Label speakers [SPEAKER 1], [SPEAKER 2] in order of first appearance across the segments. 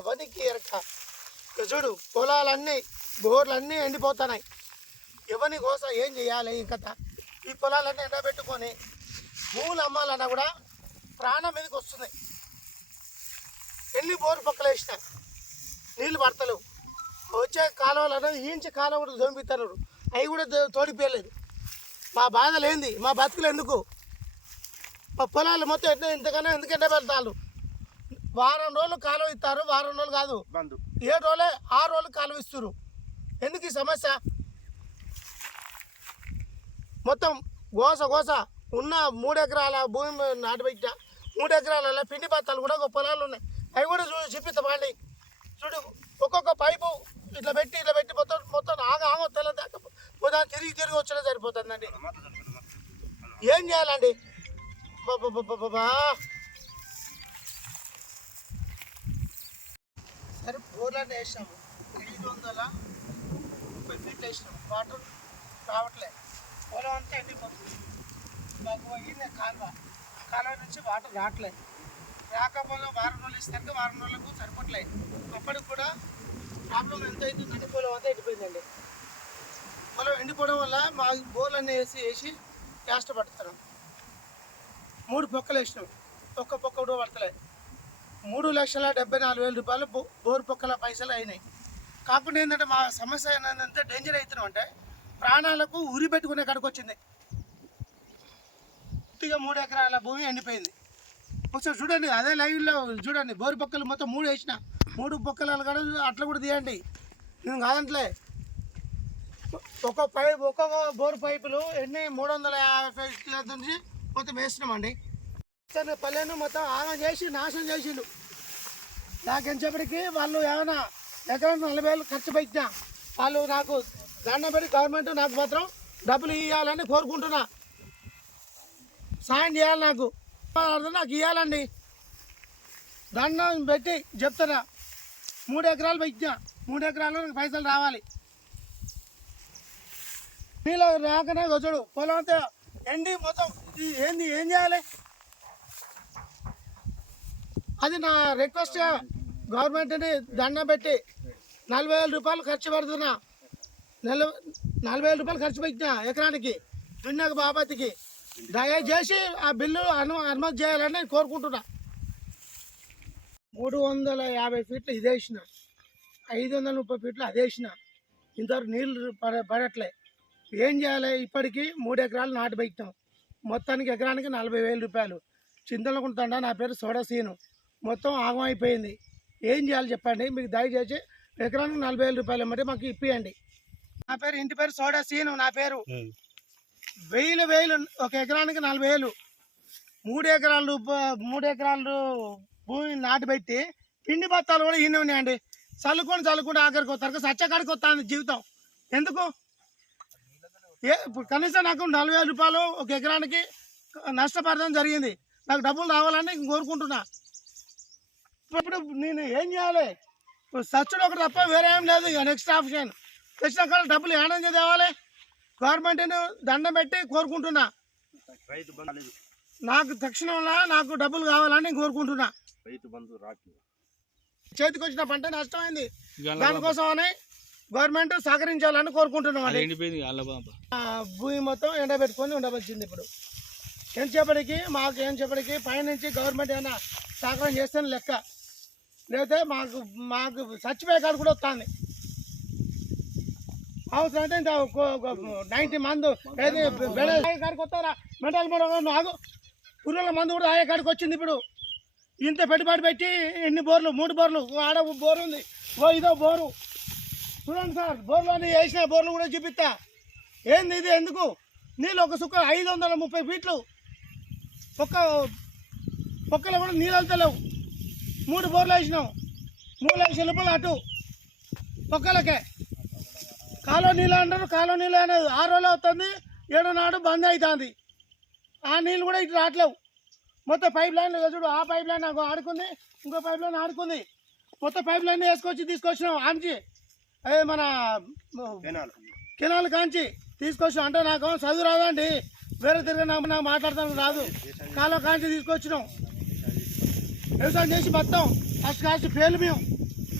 [SPEAKER 1] ఎవరికి ఎరక. చూడు పొలాలన్నీ బోర్లన్నీ ఎండిపోతున్నాయి. ఎవరిని కోసం ఏం చేయాలి ఈ కథ? ఈ పొలాలన్నీ ఎండబెట్టుకొని భూములు అమ్మాలన్నా కూడా ప్రాణం మీదకి వస్తుంది ఎన్ని బోరు పక్కలు వేసినా నీళ్ళు పడతలేవు. వచ్చే కాలువలను ఈంచి కాలువ కూడా దొంపితారు అవి కూడా తోడిపోయలేదు. మా బాధలు ఏంది మా బతుకులు ఎందుకు? పొలాలు మొత్తం ఎట్లా ఇంతకన్నా ఎందుకంటే పెడతారు వారం రోజులు కాలువ ఇస్తారు వారం రోజులు కాదు.
[SPEAKER 2] బంధు
[SPEAKER 1] ఏడు రోజులే ఆరు రోజులు కాలువ ఇస్తారు ఎందుకు ఈ సమస్య? మొత్తం గోస గోస ఉన్న మూడు ఎకరాల భూమి నాటబెట్ట మూడు ఎకరాల పిండి బత్తాలు కూడా ఒక పొలాలు ఉన్నాయి. అవి కూడా చూ చూపిస్తాం అండి చూడు ఒక్కొక్క పైపు ఇట్లా పెట్టి ఇట్లా పెట్టి మొత్తం మొత్తం ఆగ ఆగ తెల్ల దాకా తిరిగి తిరిగి వచ్చడం సరిపోతుందండి. ఏం చేయాలండి? సరే బోర్లాంటి వేసాము ఐదు వందల ముప్పై ఫీట్లు వేసినాము. వాటర్ రావట్లే. పొలం అంతా ఎండిపోతుంది. మాకు పోయింది కాలువ. కాలువ నుంచి వాటర్ రావట్లేదు రాకపోతే వారం రోజులు ఇస్తాక వారం రోజులకు సరిపోట్లేదు అప్పటికి కూడా ప్రాబ్లం ఎంత అవుతుందంటే పొలం అంతా ఎండిపోయిందండి. పొలం ఎండిపోవడం వల్ల మా బోర్లు అన్నీ వేసి వేసి కష్టపడుతున్నాం మూడు పొక్కలు వేసినాం. ఒక్క పొక్క కూడా పడతలేదు మూడు లక్షల డెబ్బై నాలుగు వేల రూపాయలు బో- బోరు పొక్కల పైసలు అయినాయి. కాకుండా ఏంటంటే మా సమస్య ఏంటంటే డేంజర్ అవుతున్నాం అంటే ప్రాణాలకు ఉరి పెట్టుకునే కాడికి వచ్చింది. పూర్తిగా మూడు ఎకరాల భూమి ఎండిపోయింది. ఒకసారి చూడండి అదే లైవ్లో చూడండి బోరు పొక్కలు మొత్తం మూడు వేసిన. మూడు పొక్కలు కూడా అట్లా కూడా తీయండి. నేను కాదంటలే. ఒక పైప్ ఒక్కొక్క బోరు పైపులు ఎన్ని? మూడు వందల యాభై నుంచి మొత్తం వేసినామండి. ఇతను పల్లెను మొత్తం ఆగం చేసి నాశనం చేసిండు. నాకెంచేపటికి వాళ్ళు ఏమైనా ఎకరం నలభై వేలు ఖర్చు పెట్టినా వాళ్ళు నాకు దండం పెట్టి గవర్నమెంట్ నాకు మాత్రం డబ్బులు ఇవ్వాలని కోరుకుంటున్నా. సాయం చేయాలి నాకు. నాకు ఇవ్వాలండి దండం పెట్టి చెప్తున్నా. మూడు ఎకరాలు పెట్టినా మూడు ఎకరాలు నాకు పైసలు రావాలి. నీళ్ళు రాకనే వచ్చాడు పొలం అంతా ఎండి మొత్తం ఏంది ఏం చేయాలి? అది నా రిక్వెస్ట్ గవర్నమెంట్ని దండం పెట్టి నలభై వేల రూపాయలు ఖర్చు పెడుతున్నా. నెల నలభై వేల రూపాయలు ఖర్చు పెట్టినా ఎకరానికి. దున్నక బాపతికి. దయచేసి ఆ బిల్లు అను అనుమతి చేయాలని నేను కోరుకుంటున్నా. మూడు వందల యాభై ఫీట్లు ఇదేసిన ఐదు వందల ముప్పై ఫీట్లు అదేసిన ఇంతవరకు నీళ్ళు పడ పడట్లే. ఏం చేయాలి? ఇప్పటికీ మూడు ఎకరాలు నాటు పెట్టాం మొత్తానికి ఎకరానికి నలభై వేల రూపాయలు. చింతలకుంటుండ నా పేరు సోడా సీను మొత్తం ఆగం అయిపోయింది. ఏం చేయాలి చెప్పండి? మీకు దయచేసి ఎకరానికి నలభై వేల రూపాయలు ఇమ్మంటే మాకు ఇప్పియండి. నా పేరు ఇంటి పేరు సోడా సీను నా పేరు వేలు వేలు ఒక ఎకరానికి నలభై వేలు. మూడు ఎకరాలు మూడు ఎకరాలు భూమి నాటి పెట్టి పిండి బత్తాలు కూడా ఇన్ని ఉన్నాయండి. చల్లుకొని చల్లుకుంటే ఆఖరికి వస్తారు. సచ్చకాడికి వస్తాను జీవితం. ఎందుకు? ఏ కనీసం నాకు నలభై రూపాయలు ఒక ఎకరానికి నష్టపడడం జరిగింది. నాకు డబ్బులు రావాలని నేను కోరుకుంటున్నా. ఇప్పుడు నేను ఏం చేయాలి? ఇప్పుడు సచ్చుడు ఒకటి తప్ప వేరే ఏం లేదు ఇక నెక్స్ట్ ఆప్షన్ తెచ్చిన కాడ డబ్బులు ఏమైనా తేవాలి. గవర్నమెంట్ను దండం పెట్టి కోరుకుంటున్నా. నాకు తక్షణంలో నాకు డబ్బులు కావాలని నేను కోరుకుంటున్నా. చేతికి వచ్చిన పంట నష్టమైంది. దానికోసం అని గవర్నమెంట్ సహకరించాలని కోరుకుంటున్నాం భూమి మొత్తం ఎండబెట్టుకొని ఉండవలసింది ఇప్పుడు. ఎంతసేపటికి మాకు ఎంతసేపటికి పైనుంచి గవర్నమెంట్ ఏమైనా సహకారం చేస్తేనే లెక్క. లేకపోతే మాకు మాకు చచ్చిపోయే కాడు కూడా వస్తుంది. అవసరమైతే ఇంత నైంటీ మందు కాడికి వస్తారా? మెంటల్ మూడు ఆగు. పురుగుల మందు కూడా ఆయే కాడికి వచ్చింది ఇప్పుడు. ఇంత పెట్టుబడి పెట్టి ఎన్ని బోర్లు? మూడు బోర్లు. ఆడ ఓ బోర్ ఉంది. ఓ ఇదో బోరు. చూడండి సార్ బోర్లోని వేసిన బోర్లు కూడా చూపిస్తా. ఏంది ఇది? ఎందుకు? నీళ్ళు ఒక సుక్క ఐదు వందల ముప్పై ఫీట్లు. ఒక్క పొక్కలు కూడా నీళ్ళు వెళ్తలేవు. మూడు బోర్లు వేసినాం. మూడు లక్షల రూపాయలు అటు. పొక్కలకే కాలువ నీళ్ళు అంటారు కాలువ నీళ్ళు అనేది ఆరు రోజులు అవుతుంది ఏడో నాడు బంద్ అవుతుంది ఆ నీళ్ళు కూడా ఇటు రావట్లేవు. మొత్తం పైప్ లైన్ చూడు ఆ పైప్ లైన్ నాకు ఆడుకుంది ఇంకో పైప్ లైన్ ఆడుకుంది. మొత్తం పైప్ లైన్ వేసుకొచ్చి తీసుకొచ్చినాం ఆంచి అదే మన
[SPEAKER 2] కెనాల్.
[SPEAKER 1] కాంచి తీసుకొచ్చిన. అంటే నాకు చదువు రాదండి. వేరే తిరిగి నాకు నాకు మాట్లాడతాను రాదు. కాలువ కాంచి తీసుకొచ్చినాం. వ్యవసాయం చేసి బతాం. ఫస్ట్ కాస్ట్ ఫెయిల్ మేము.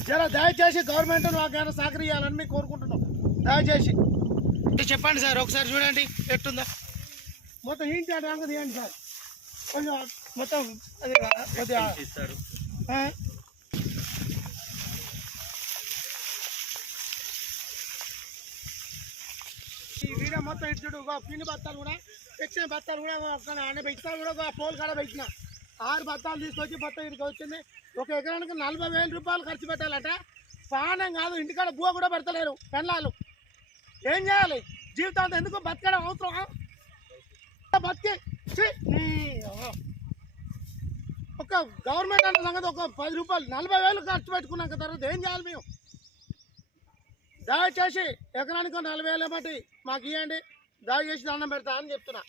[SPEAKER 1] జర దయచేసి గవర్నమెంట్ మాకు సహకరియాలని మేము కోరుకుంటున్నాం. దయచేసి. చెప్పండి సార్ ఒకసారి చూడండి ఎట్టుందో. మొత్తం ఏంటి అడగ తీయండి సార్. కొంచెం మొత్తం అది కొద్దిగా వీడియో మొత్తం ఇచ్చుడు పిండి బత్తాలు కూడా తెచ్చిన బత్తాలు కూడా అన్న బెట్టినా కూడా పోల్ కాడ పెట్టిన ఆరు బత్తాలు తీసుకొచ్చి బత్త ఇక్కడికి వచ్చింది. ఒక ఎకరానికి నలభై వేల రూపాయలు ఖర్చు పెట్టాలట. పానం కాదు ఇంటికాడ బువ కూడా పెడతలేరు పెళ్ళాలు ఏం చేయాలి? జీవితాంతం ఎందుకు బతకడం అవసరం? బతికి ఒక గవర్నమెంట్ అన్న సంగతి ఒక పది రూపాయలు నలభై వేలు ఖర్చు పెట్టుకున్నాక తర్వాత ఏం చేయాలి మేము? దయచేసి ఎకరానికి నలభై వేలు బట్టి మాకు ఇవ్వండి దయచేసి దండం పెడతా అని చెప్తున్నా.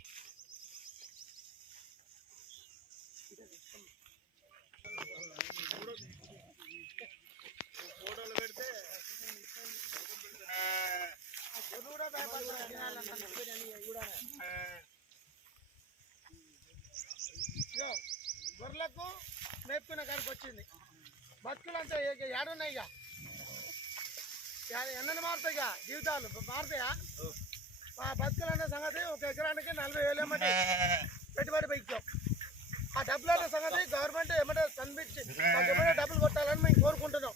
[SPEAKER 1] గొర్రెలకు మేపుకునే కాడికి వచ్చింది. బతుకులు అంతా ఏడున్నాయి ఇక? ఎన్నని మారుతాయి ఇక జీవితాలు? మారుతాయా? ఆ బతుకులు అనే సంగతి ఒక ఎకరానికి నలభై వేలు ఏమంటే పెట్టుబడి పెంచాం ఆ డబ్బులు అనే సంగతి గవర్నమెంట్ ఏమంటే కనిపించి ఏమైనా డబ్బులు కొట్టాలని మేము కోరుకుంటున్నాం.